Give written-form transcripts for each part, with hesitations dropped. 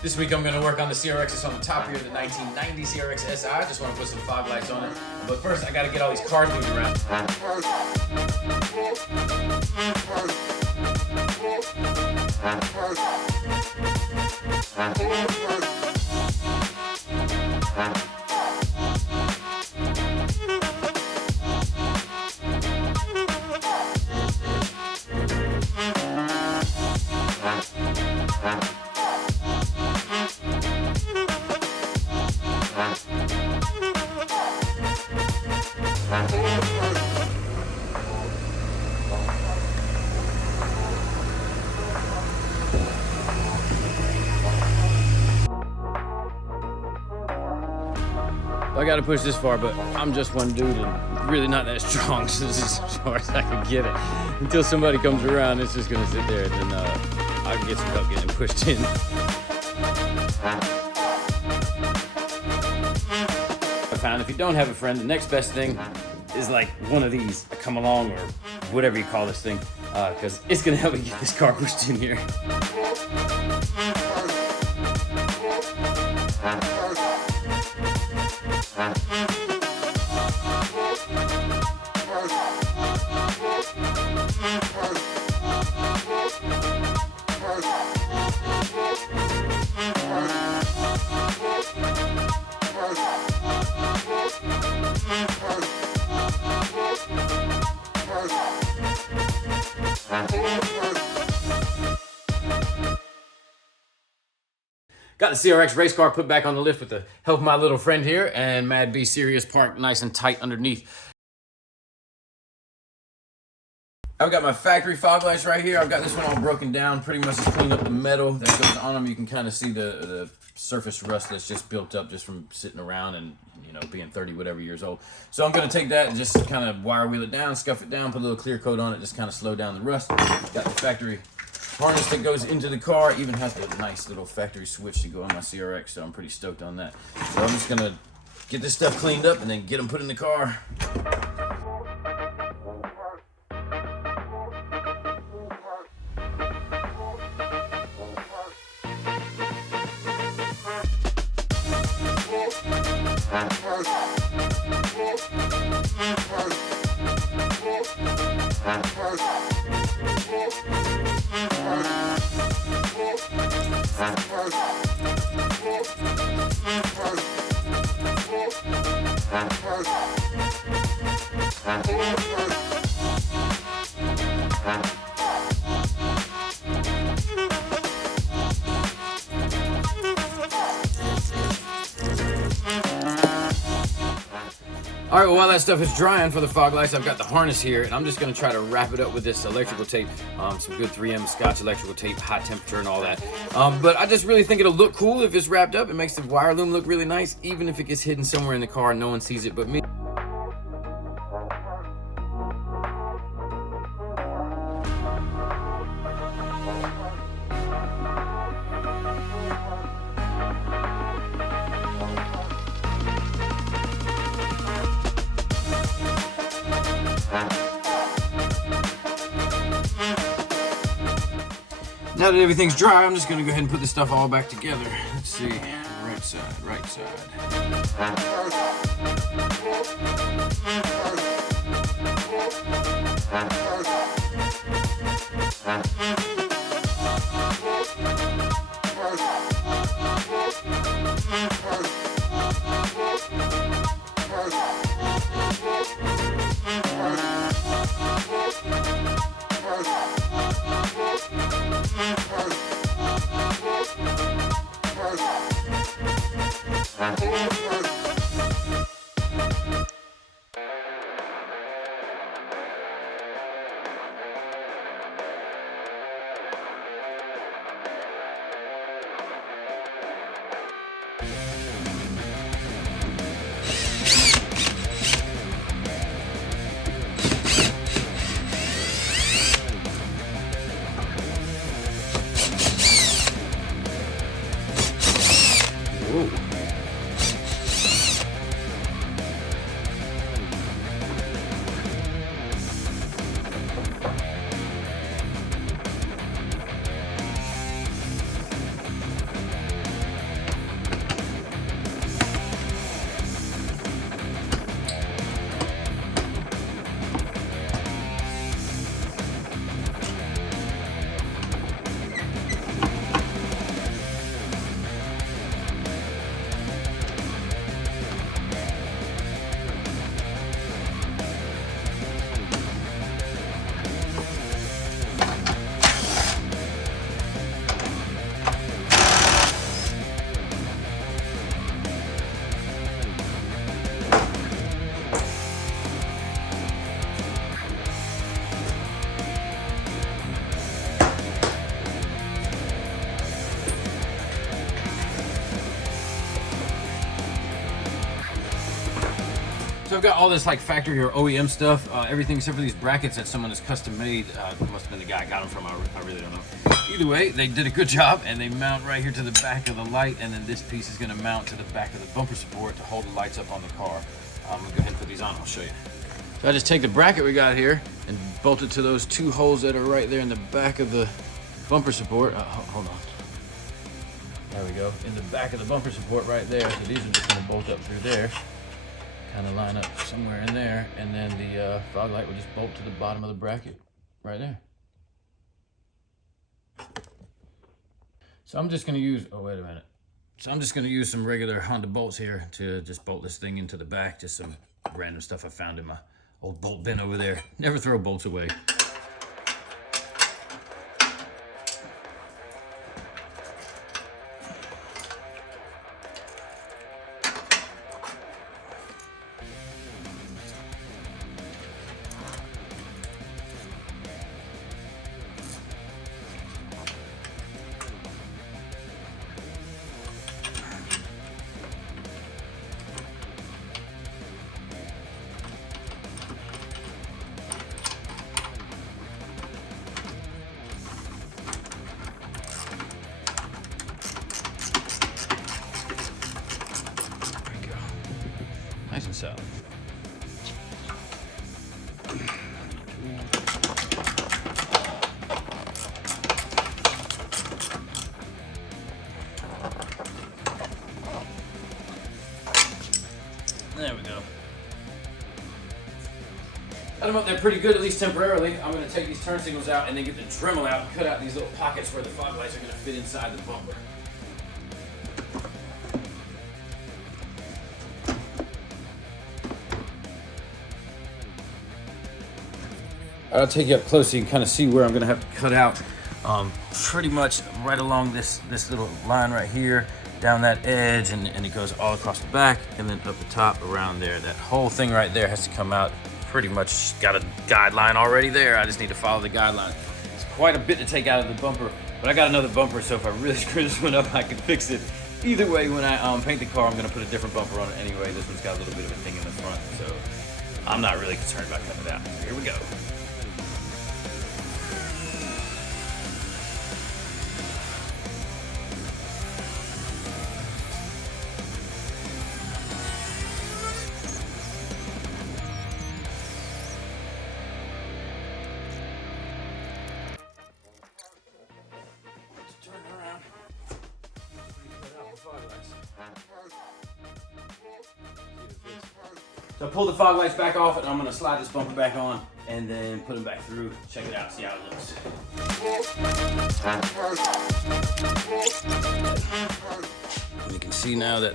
This week I'm going to work on the CRX. It's on the top here of the 1990 CRX SI. I just want to put some fog lights on it. But first I got to get all these cars moved around. I gotta push this far, but I'm just one dude and really not that strong, so this is as far as I can get it. Until somebody comes around, it's just gonna sit there, and then I can get some help getting pushed in. I found if you don't have a friend, the next best thing is like one of these, a come along or whatever you call this thing, because it's gonna help you get this car pushed in here. Got the CRX race car put back on the lift with the help of my little friend here, and Mad B Sirius parked nice and tight underneath. I've got my factory fog lights right here. I've got this one all broken down, pretty much just cleaned up the metal that goes on them. You can kind of see the surface rust that's just built up just from sitting around and, you know, being 30 whatever years old. So I'm gonna take that and just kind of wire wheel it down, scuff it down, put a little clear coat on it, just kind of slow down the rust. Got the factory harness that goes into the car, even has a nice little factory switch to go on my CRX, so I'm pretty stoked on that. So I'm just gonna get this stuff cleaned up and then get them put in the car. All right, well, while that stuff is drying for the fog lights, I've got the harness here, and I'm just gonna try to wrap it up with this electrical tape, some good 3M Scotch electrical tape, high temperature and all that. But I just really think it'll look cool if it's wrapped up. It makes the wire loom look really nice, even if it gets hidden somewhere in the car and no one sees it but me. Now that everything's dry, I'm just gonna go ahead and put this stuff all back together. Let's see, right side, right side. So I've got all this like factory or OEM stuff, everything except for these brackets that someone has custom made. Must have been the guy I got them from, I really don't know. Either way, they did a good job, and they mount right here to the back of the light, and then this piece is gonna mount to the back of the bumper support to hold the lights up on the car. I'm gonna go ahead and put these on, I'll show you. So I just take the bracket we got here and bolt it to those two holes that are right there in the back of the bumper support. Hold on. There we go. In the back of the bumper support right there. So these are just gonna bolt up through there. Kind of line up somewhere in there, and then the fog light will just bolt to the bottom of the bracket right there. So I'm just going to use, oh wait a minute. So I'm just going to use some regular Honda bolts here to just bolt this thing into the back. Just some random stuff I found in my old bolt bin over there. Never throw bolts away. Nice and solid. There we go. Got them up there pretty good, at least temporarily. I'm going to take these turn signals out and then get the Dremel out and cut out these little pockets where the fog lights are going to fit inside the bumper. I'll take you up close so you can kind of see where I'm going to have to cut out. Pretty much right along this little line right here, down that edge, and it goes all across the back, and then up the top around there. That whole thing right there has to come out. Pretty much got a guideline already there. I just need to follow the guideline. It's quite a bit to take out of the bumper, but I got another bumper, so if I really screw this one up, I can fix it. Either way, when I paint the car, I'm going to put a different bumper on it anyway. This one's got a little bit of a thing in the front, so I'm not really concerned about cutting it out. Here we go. So I pulled the fog lights back off, and I'm going to slide this bumper back on and then put them back through. Check it out, see how it looks. And you can see now that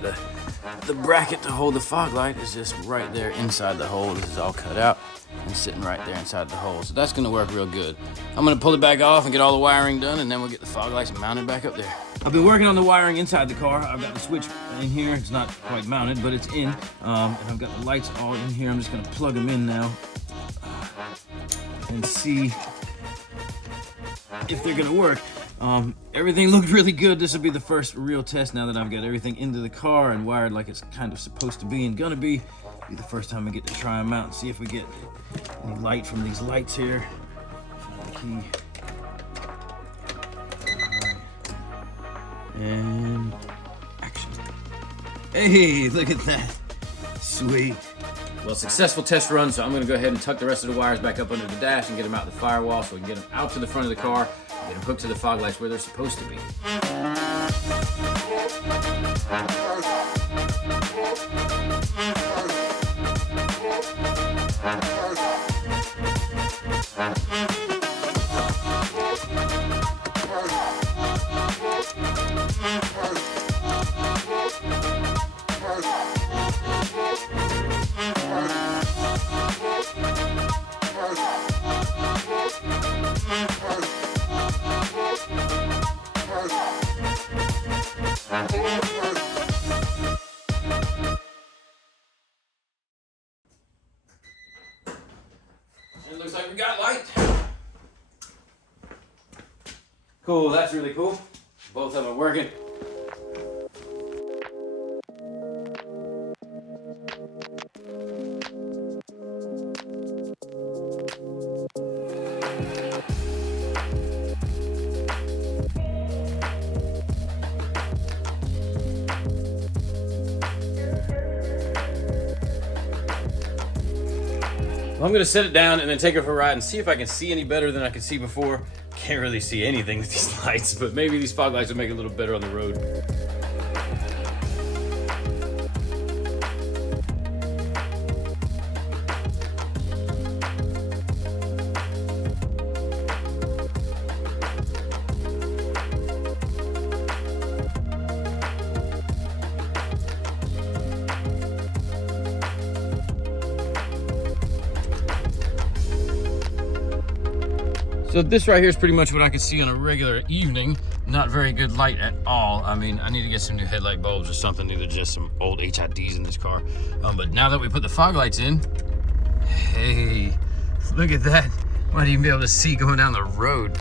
the bracket to hold the fog light is just right there inside the hole. This is all cut out and sitting right there inside the hole. So that's going to work real good. I'm going to pull it back off and get all the wiring done, and then we'll get the fog lights mounted back up there. I've been working on the wiring inside the car. I've got the switch in here. It's not quite mounted, but it's in. And I've got the lights all in here. I'm just going to plug them in now and see if they're going to work. Everything looked really good. This will be the first real test now that I've got everything into the car and wired like it's kind of supposed to be and gonna be. Be the first time I get to try them out and see if we get any light from these lights here. Key. And action. Hey, look at that. Sweet. Well, successful test run, so I'm gonna go ahead and tuck the rest of the wires back up under the dash and get them out the firewall so we can get them out to the front of the car and get them hooked to the fog lights where they're supposed to be. It looks like we got light. Cool, that's really cool. Both of them are working. I'm gonna set it down and then take it for a ride and see if I can see any better than I could see before. Can't really see anything with these lights, but maybe these fog lights will make it a little better on the road. So this right here is pretty much what I can see on a regular evening. Not very good light at all. I mean, I need to get some new headlight bulbs or something, either just some old HIDs in this car. But now that we put the fog lights in, hey, look at that. Might even be able to see going down the road.